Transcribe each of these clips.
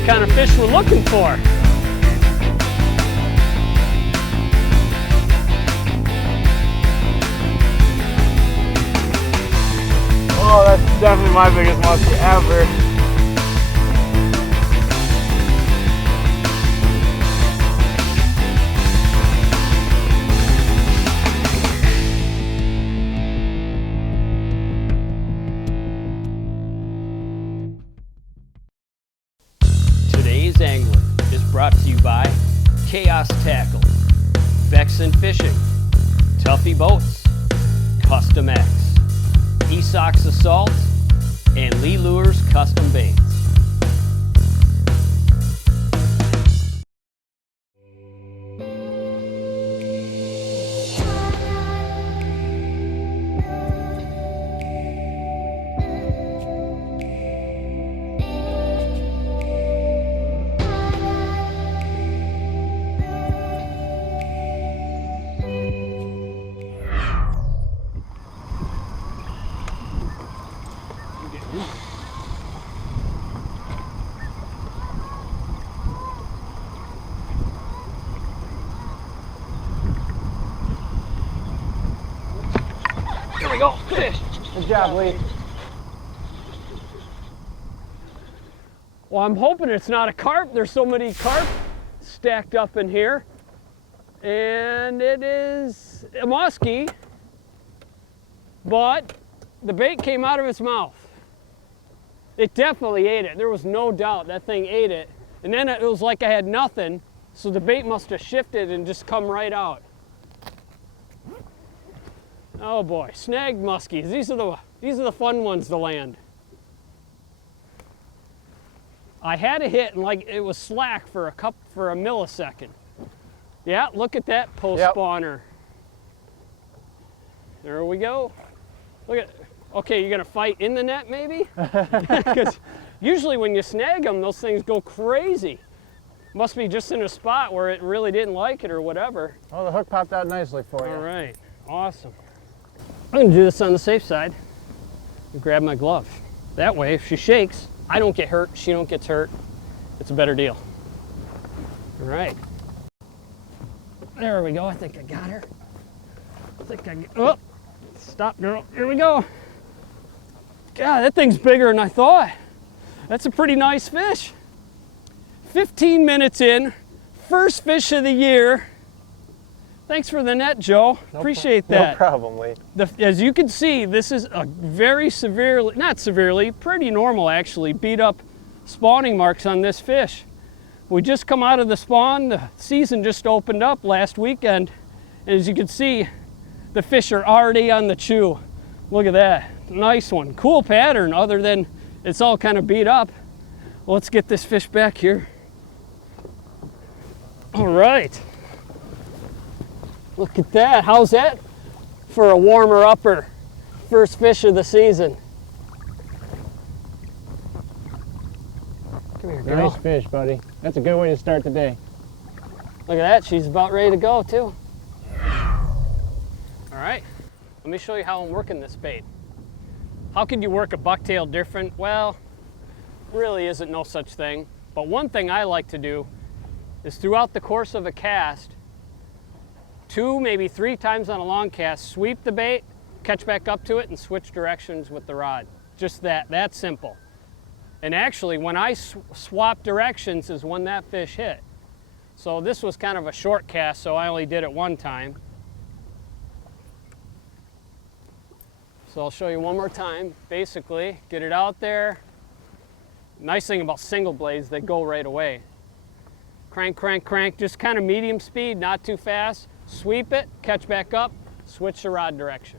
the kind of fish we're looking for. Oh, that's definitely my biggest musky ever. Today's Angler is brought to you by Chaos Tackle, Vexen Fishing, Tifgy Boats, Custom X, Esox Assault, and Lee Lures Custom Baits. There we go, fish. Good job, Lee. Well, I'm hoping it's not a carp. There's so many carp stacked up in here. And it is a musky, but the bait came out of its mouth. It definitely ate it. There was no doubt that thing ate it. And then it was like I had nothing, so the bait must have shifted and just come right out. Oh boy, snagged muskies. These are the fun ones to land. I had a hit and like it was slack for a millisecond. Yeah, look at that post spawner. There we go. Look at. Okay, you're gonna fight in the net maybe? Because usually when you snag them, those things go crazy. Must be just in a spot where it really didn't like it or whatever. Oh, the hook popped out nicely for you. All right, awesome. I'm gonna do this on the safe side and grab my glove. That way, if she shakes, I don't get hurt, she don't get hurt. It's a better deal. All right. There we go, I think I got her. Oh, stop girl, here we go. God, that thing's bigger than I thought. That's a pretty nice fish. 15 minutes in, first fish of the year. Thanks for the net, Joe. Appreciate that. No problem, Lee. As you can see, this is a very severely, not severely, pretty normal actually, beat up spawning marks on this fish. We just come out of the spawn, the season just opened up last weekend, and as you can see, the fish are already on the chew. Look at that, nice one. Cool pattern other than it's all kind of beat up. Well, let's get this fish back here. All right. Look at that, how's that for a warmer upper? First fish of the season. Come here, girl. Nice fish, buddy. That's a good way to start the day. Look at that, she's about ready to go too. All right, let me show you how I'm working this bait. How can you work a bucktail different? Well, really isn't no such thing. But one thing I like to do is throughout the course of a cast, 2, maybe 3 times on a long cast, sweep the bait, catch back up to it, and switch directions with the rod. Just that simple. And actually, when I swap directions is when that fish hit. So this was kind of a short cast, so I only did it 1 time. So I'll show you one more time. Basically, get it out there. Nice thing about single blades, they go right away. Crank, crank, crank, just kind of medium speed, not too fast. Sweep it, catch back up, switch the rod direction.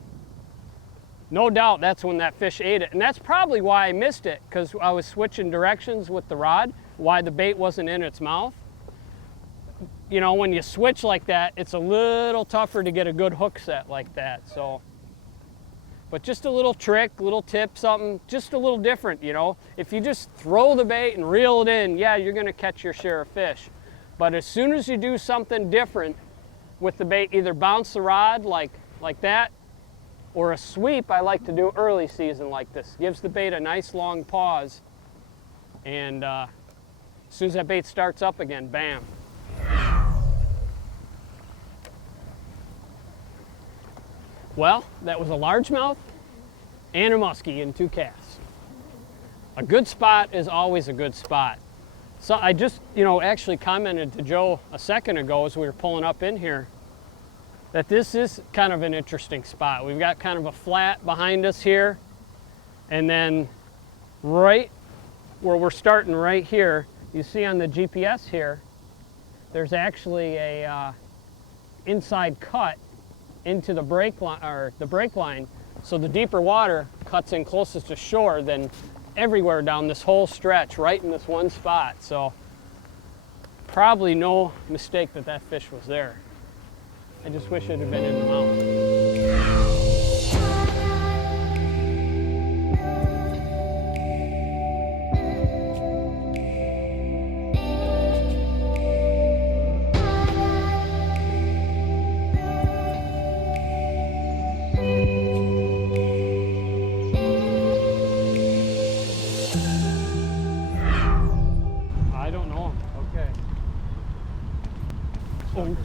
No doubt that's when that fish ate it. And that's probably why I missed it, because I was switching directions with the rod, why the bait wasn't in its mouth. You know, when you switch like that, it's a little tougher to get a good hook set like that. So, but just a little trick, little tip, something just a little different, you know. If you just throw the bait and reel it in, yeah, you're gonna catch your share of fish. But as soon as you do something different with the bait, either bounce the rod like that, or a sweep I like to do early season like this. Gives the bait a nice long pause and As soon as that bait starts up again, bam. Well, that was a largemouth and a muskie in 2 casts. A good spot is always a good spot. So I just, actually commented to Joe a second ago as we were pulling up in here that this is kind of an interesting spot. We've got kind of a flat behind us here, and then right where we're starting right here, you see on the GPS here, there's actually a inside cut into the brake line, so the deeper water cuts in closest to shore than everywhere down this whole stretch, right in this one spot. So probably no mistake that that fish was there. I just wish it had been in the mouth.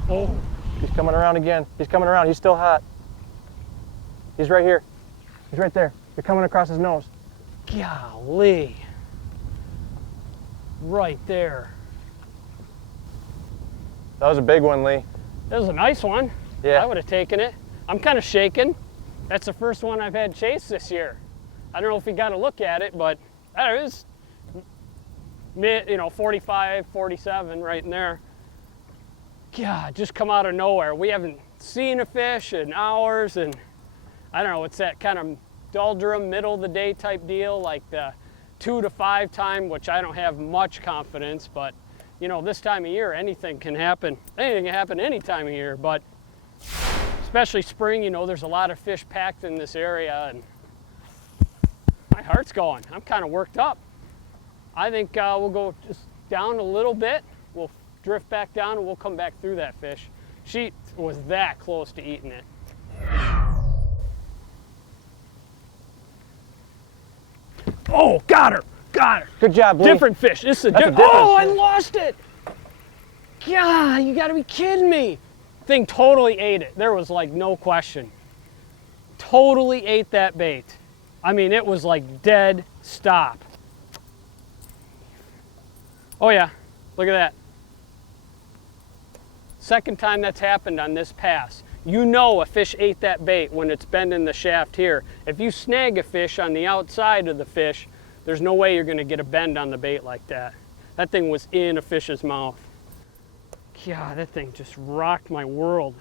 Oh, he's coming around again. He's coming around. He's still hot. He's right here. He's right there. You're coming across his nose. golly. Right there. That was a big one, Lee. That was a nice one. Yeah. I would have taken it. I'm kind of shaking. That's the first one I've had chased this year. I don't know if you got to look at it, but it was, 45, 47 right in there. God, just come out of nowhere. We haven't seen a fish in hours, and I don't know, it's that kind of doldrum, middle of the day type deal, like the 2 to 5 time, which I don't have much confidence, but this time of year, anything can happen. Anything can happen any time of year, but especially spring, there's a lot of fish packed in this area, and my heart's going. I'm kind of worked up. I think we'll go just down a little bit. We'll drift back down, and we'll come back through that fish. She was that close to eating it. Oh, got her. Got her. Good job, Lee. Different fish. This is a different fish. I lost it. God, you gotta be kidding me. Thing totally ate it. There was like no question. Totally ate that bait. I mean, it was like dead stop. Oh yeah, look at that. Second time that's happened on this pass. A fish ate that bait when it's bending the shaft here. If you snag a fish on the outside of the fish, there's no way you're gonna get a bend on the bait like that. That thing was in a fish's mouth. God, that thing just rocked my world.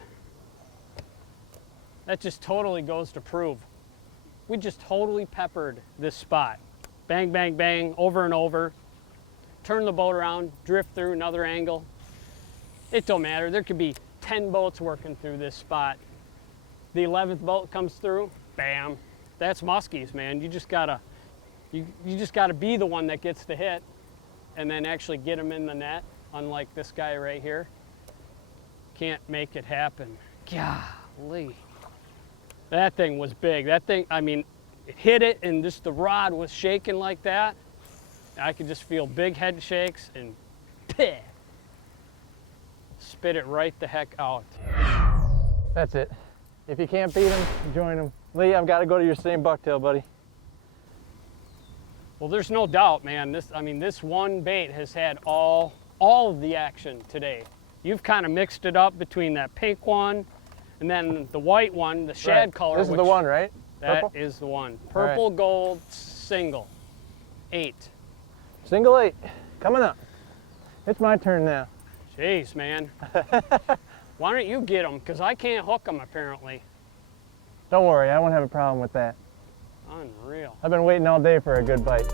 That just totally goes to prove. We just totally peppered this spot. Bang, bang, bang, over and over. Turn the boat around, drift through another angle. It don't matter. There could be 10 boats working through this spot. The 11th boat comes through, bam. That's Muskies, man. You just gotta be the one that gets the hit and then actually get them in the net, unlike this guy right here. Can't make it happen. Golly. That thing was big. That thing, I mean, it hit it and just the rod was shaking like that. I could just feel big head shakes and spit it right the heck out. That's it. If you can't beat him, join him. Lee, I've got to go to your same bucktail, buddy. Well, there's no doubt, man. This one bait has had all of the action today. You've kind of mixed it up between that pink one and then the white one, the shad color. This is the one, right? That Purple? is the one. Purple gold single. 8. Single 8. Coming up. It's my turn now. Jeez, man. Why don't you get them? Because I can't hook them, apparently. Don't worry, I won't have a problem with that. Unreal. I've been waiting all day for a good bite.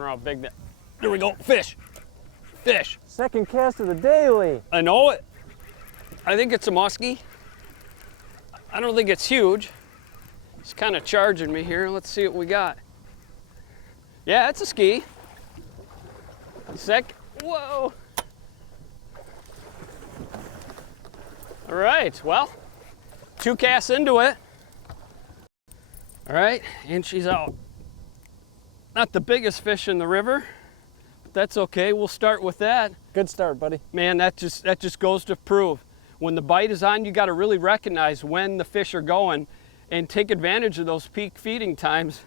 How big that. There we go. Fish. Fish. Second cast of the day, Lee. I know it. I think it's a muskie. I don't think it's huge. He's kind of charging me here. Let's see what we got. Yeah, it's a ski. Whoa. All right, well, 2 casts into it. All right, and she's out. Not the biggest fish in the river, but that's okay. We'll start with that. Good start, buddy. Man, that just goes to prove when the bite is on, you got to really recognize when the fish are going and take advantage of those peak feeding times.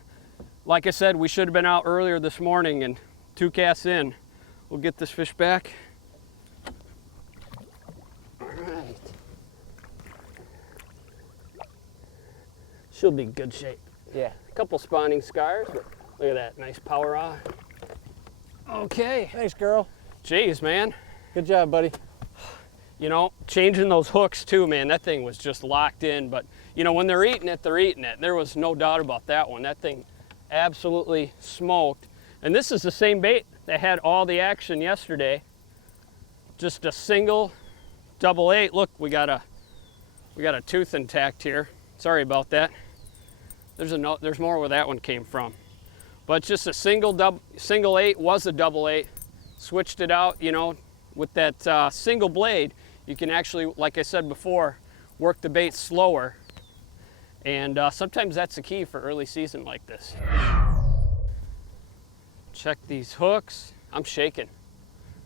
Like I said, we should have been out earlier this morning, and 2 casts in. We'll get this fish back. All right. She'll be in good shape. Yeah. A couple spawning scars, but look at that, nice power rod. Okay. Thanks, girl. Jeez, man. Good job, buddy. You know, changing those hooks too, man, that thing was just locked in. But, you know, when they're eating it, they're eating it. There was no doubt about that one. That thing absolutely smoked. And this is the same bait that had all the action yesterday. Just a single double 8. Look, we got a tooth intact here. Sorry about that. There's more where that one came from. But just a single 8 was a double 8. Switched it out, you know, with that single blade. You can actually, like I said before, work the bait slower. And sometimes that's the key for early season like this. Check these hooks. I'm shaking.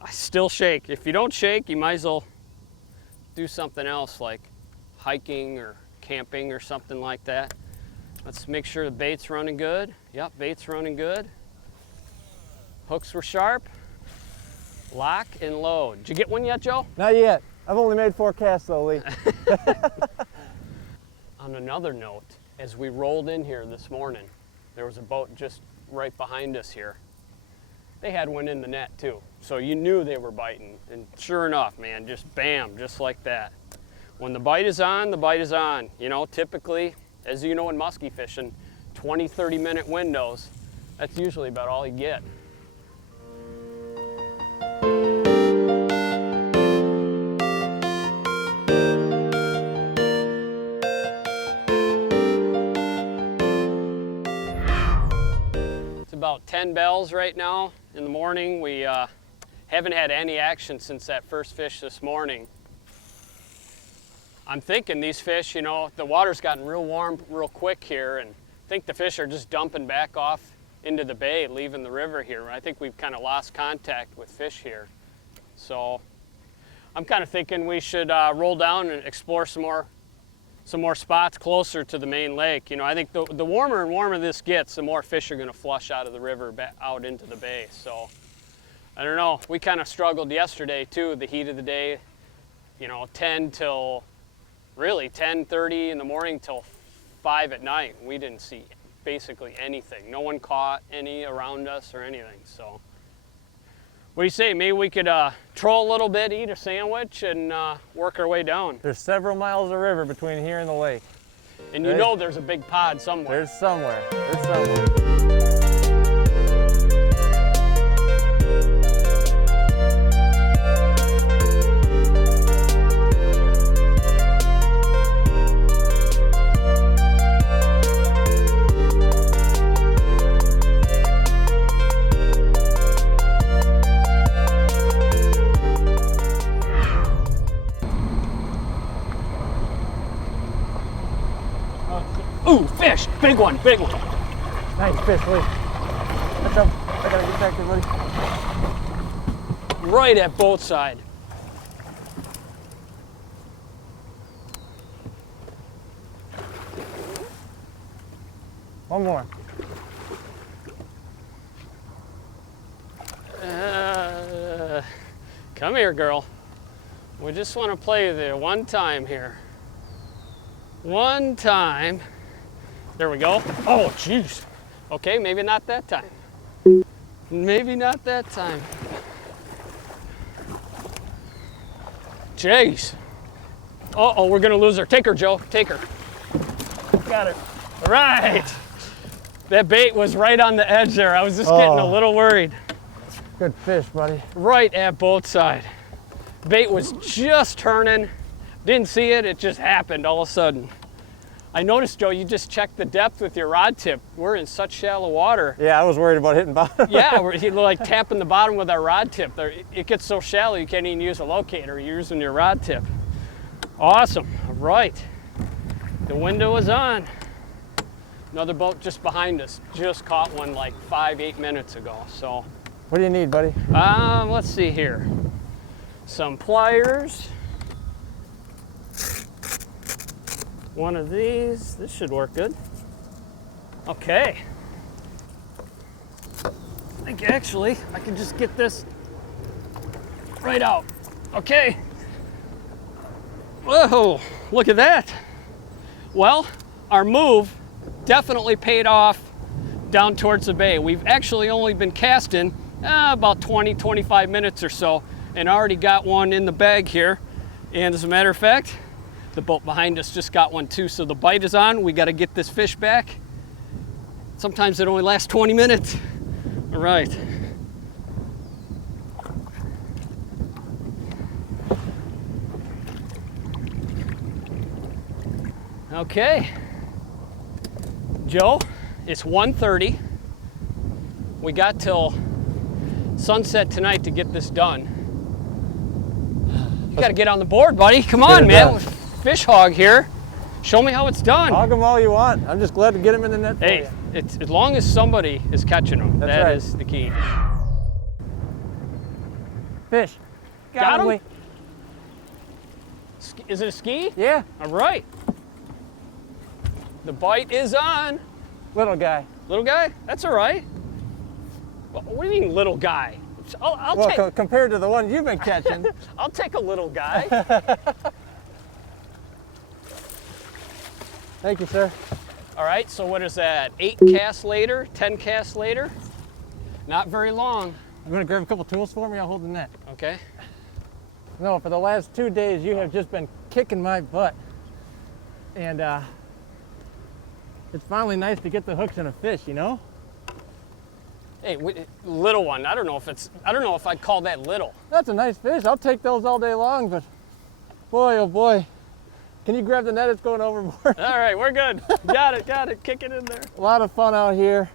I still shake. If you don't shake, you might as well do something else like hiking or camping or something like that. Let's make sure the bait's running good. Yep, bait's running good. Hooks were sharp. Lock and load. Did you get one yet, Joe? Not yet. I've only made 4 casts though, Lee. On another note, as we rolled in here this morning, there was a boat just right behind us here. They had one in the net too, so you knew they were biting. And sure enough, man, just bam, just like that. When the bite is on, the bite is on. You know, typically, as you know in musky fishing, 20, 30-minute windows, that's usually about all you get. About 10 bells right now in the morning. We haven't had any action since that first fish this morning. I'm thinking these fish, you know, the water's gotten real warm real quick here, and I think the fish are just dumping back off into the bay, leaving the river here. I think we've kind of lost contact with fish here. So I'm kind of thinking we should roll down and explore some more spots closer to the main lake. You know, I think the warmer and warmer this gets, the more fish are going to flush out of the river back out into the bay. So I don't know, we kind of struggled yesterday too, the heat of the day, you know, 10:30 in the morning till 5 at night. We didn't see basically anything. No one caught any around us or anything. So what do you say? Maybe we could troll a little bit, eat a sandwich, and work our way down. There's several miles of river between here and the lake. And you know there's a big pod somewhere. There's somewhere. There's somewhere. Ooh, fish! Big one, big one. Nice fish, Lee. That's up. I gotta get back there, buddy. Right at both sides. One more. Come here, girl. We just want to play with you one time here. One time. There we go. Oh, jeez. Okay, maybe not that time. Maybe not that time. Jeez. Uh-oh, we're gonna lose her. Take her, Joe. Take her. Got her. All right. That bait was right on the edge there. I was just getting a little worried. Good fish, buddy. Right at both sides. Bait was just turning. Didn't see it. It just happened all of a sudden. I noticed, Joe, you just checked the depth with your rod tip. We're in such shallow water. Yeah, I was worried about hitting bottom. Yeah, we're like tapping the bottom with our rod tip. It gets so shallow you can't even use a locator. You're using your rod tip. Awesome. All right. The window is on. Another boat just behind us. Just caught one like 5-8 minutes ago. So. What do you need, buddy? Let's see here. Some pliers. One of these. This should work good. Okay. I think actually I can just get this right out. Okay. Whoa, look at that. Well, our move definitely paid off down towards the bay. We've actually only been casting about 20-25 minutes or so, and already got one in the bag here. And as a matter of fact, the boat behind us just got one too. So the bite is on. We got to get this fish back. Sometimes it only lasts 20 minutes. All right. Okay. Joe, it's 1:30. We got till sunset tonight to get this done. You got to get on the board, buddy. Come on, man. Fish hog here. Show me how it's done. Hog them all you want. I'm just glad to get them in the net for Hey, you. it's as long as somebody is catching them. That's That right. is the key. Fish. Got him? Lee. Is it a ski? Yeah, All right. The bite is on. little guy. Little guy? That's all right. What do you mean, little guy? I'll Well, take. compared to the one you've been catching. I'll take a little guy. Thank you, sir. All right. So what is that? 8 casts later? 10 casts later? Not very long. I'm gonna grab a couple tools for me. I'll hold the net. Okay. No, for the last 2 days, you have just been kicking my butt. And it's finally nice to get the hooks in a fish, you know? Hey, little one. I don't know if I'd call that little. That's a nice fish. I'll take those all day long, but boy, oh boy. Can you grab the net? It's going overboard. All right, we're good. Got it. Kick it in there. A lot of fun out here.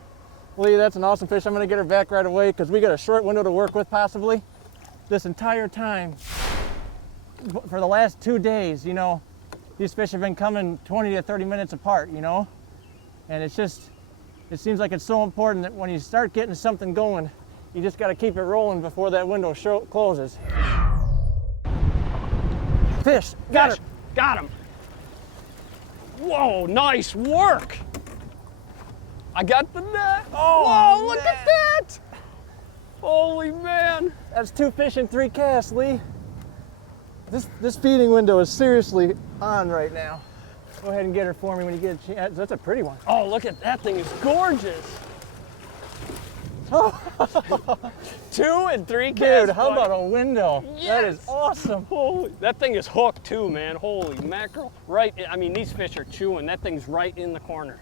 Lee, that's an awesome fish. I'm gonna get her back right away because we got a short window to work with possibly. This entire time, for the last 2 days, you know, these fish have been coming 20 to 30 minutes apart, you know? And it's just, it seems like it's so important that when you start getting something going, you just gotta keep it rolling before that window closes. Fish, got her. Got him. Whoa, nice work. I got the net. Oh, whoa, look man. at that. Holy man. That's 2 fish in 3 casts, Lee. This feeding window is seriously on right now. Go ahead and get her for me when you get a chance. That's a pretty one. Oh, look at that thing. It's gorgeous. Oh. 2 and 3 casts. Dude, how buddy. about a window? That is Yes. awesome. Holy, that thing is hooked too, man. Holy mackerel. Right, I mean, these fish are chewing. That thing's right in the corner.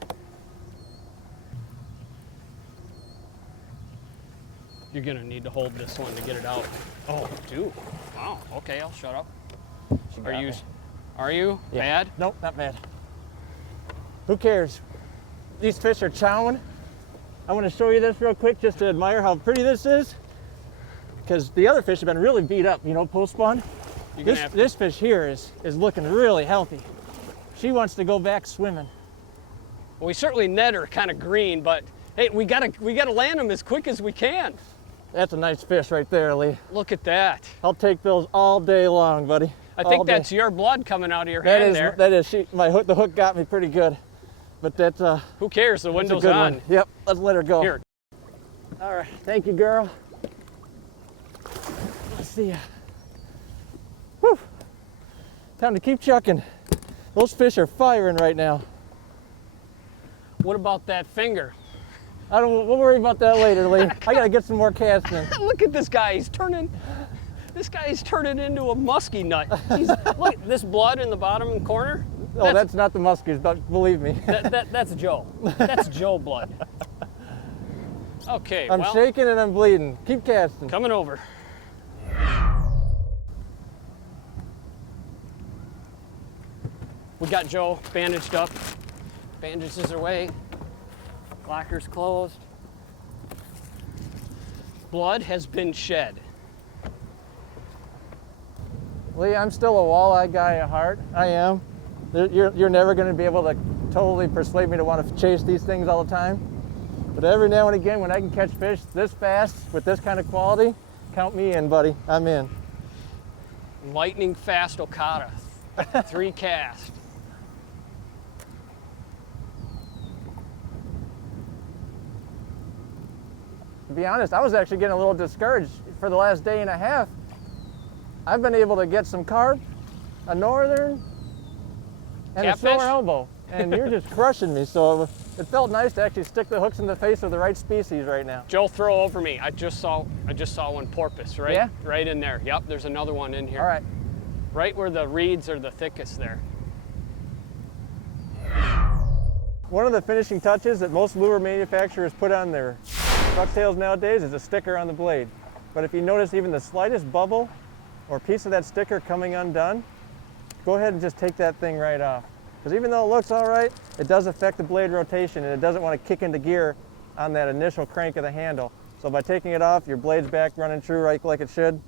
You're gonna need to hold this one to get it out. Oh, dude. Wow, okay, I'll shut up. Are you Yeah. bad? Nope, not bad. Who cares? These fish are chowing. I want to show you this real quick just to admire how pretty this is. Because the other fish have been really beat up, you know, post-spawn. You're gonna have to- This fish here is looking really healthy. She wants to go back swimming. Well, we certainly net her kind of green, but hey, we gotta land them as quick as we can. That's a nice fish right there, Lee. Look at that. I'll take those all day long, buddy. I All think day. that's your blood coming out of your That hand is there. that is the hook got me pretty good. But that's Who cares? The that's a window's good on. one. Yep, let's let her go. Here. All right, thank you, girl. Let's see ya. Whew. Time to keep chucking. Those fish are firing right now. What about that finger? We'll worry about that later, Lee. I gotta get some more casts in. Look at this guy. This guy is turning into a musky nut. Look, this blood in the bottom corner. Oh, that's not the Muskies, but believe me. That's Joe. That's Joe blood. Okay, I'm well, shaking and I'm bleeding. Keep casting. coming over. We got Joe bandaged up. Bandages are away. Locker's closed. Blood has been shed. Lee, I'm still a walleye guy at heart. I am. You're never going to be able to totally persuade me to want to chase these things all the time. But every now and again, when I can catch fish this fast with this kind of quality, count me in, buddy. I'm in. Lightning fast Okada. 3 cast. To be honest, I was actually getting a little discouraged for the last day and a half. I've been able to get some carp, a northern, and Catfish? a sore elbow, and you're just crushing me. So it felt nice to actually stick the hooks in the face of the right species right now. Joe, throw over me. I just saw one porpoise, right? Yeah? Right in there. Yep, there's another one in here. All right. Right where the reeds are the thickest there. One of the finishing touches that most lure manufacturers put on their bucktails nowadays is a sticker on the blade. But if you notice even the slightest bubble or piece of that sticker coming undone, go ahead and just take that thing right off. Because even though it looks all right, it does affect the blade rotation and it doesn't want to kick into gear on that initial crank of the handle. So by taking it off, your blade's back running true right like it should,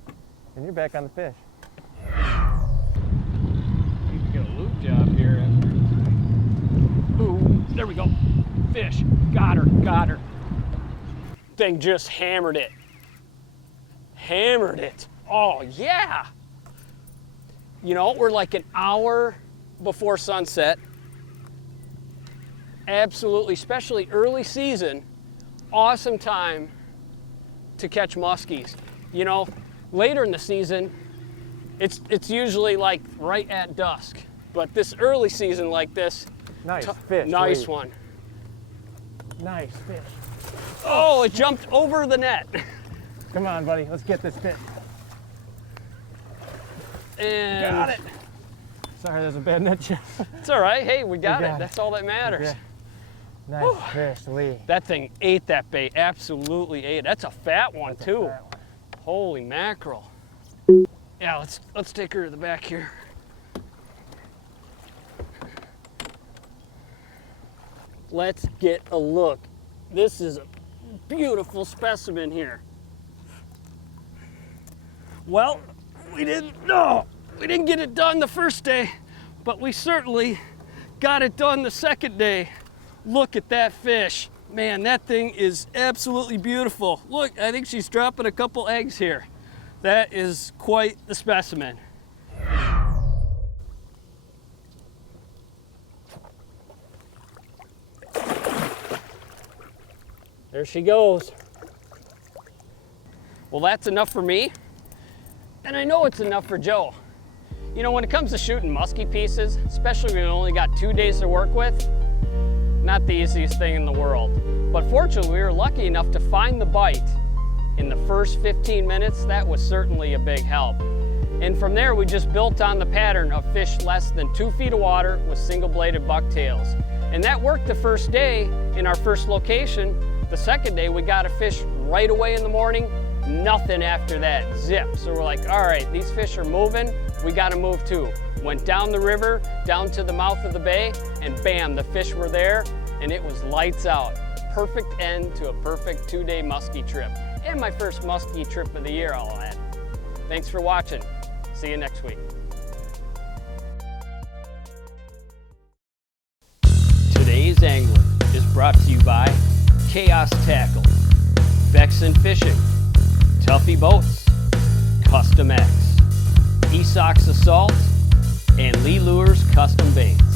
and you're back on the fish. You can get a loop job here after. Ooh, there we go. Fish. Got her, got her. Thing just hammered it. Hammered it. Oh, yeah. You know, we're like an hour before sunset. Absolutely, especially early season, awesome time to catch muskies. You know, later in the season, it's usually like right at dusk. But this early season like this, Nice fish. nice Lee. one. Nice fish. Oh, it jumped over the net. Come on, buddy, let's get this fish. And Got it. Sorry, there's a bad net shot. it's all right. Hey, we got it. got it. That's all that matters. Yeah. Nice fish, Lee. That thing ate that bait. Absolutely ate it. That's a fat one That's a too. fat one. Holy mackerel. Yeah, let's take her to the back here. Let's get a look. This is a beautiful specimen here. Well, we didn't get it done the first day, but we certainly got it done the second day. Look at that fish. Man, that thing is absolutely beautiful. Look, I think she's dropping a couple eggs here. That is quite the specimen. There she goes. Well, that's enough for me, and I know it's enough for Joe. You know, when it comes to shooting musky pieces, especially when we only got 2 days to work with, not the easiest thing in the world. But fortunately, we were lucky enough to find the bite in the first 15 minutes. That was certainly a big help. And from there, we just built on the pattern of fish less than 2 feet of water with single-bladed bucktails. And that worked the first day in our first location. The second day, we got a fish right away in the morning, nothing after that, zip. So we're like, all right, these fish are moving, we gotta move too. Went down the river, down to the mouth of the bay, and bam, the fish were there, and it was lights out. Perfect end to a perfect 2-day musky trip. And my first musky trip of the year, I'll add. Thanks for watching. See you next week. Today's Angler is brought to you by Chaos Tackle, Vexen Fishing, Tifgy Boats, Custom X, Esox Assault, and Lee Lures Custom Baits.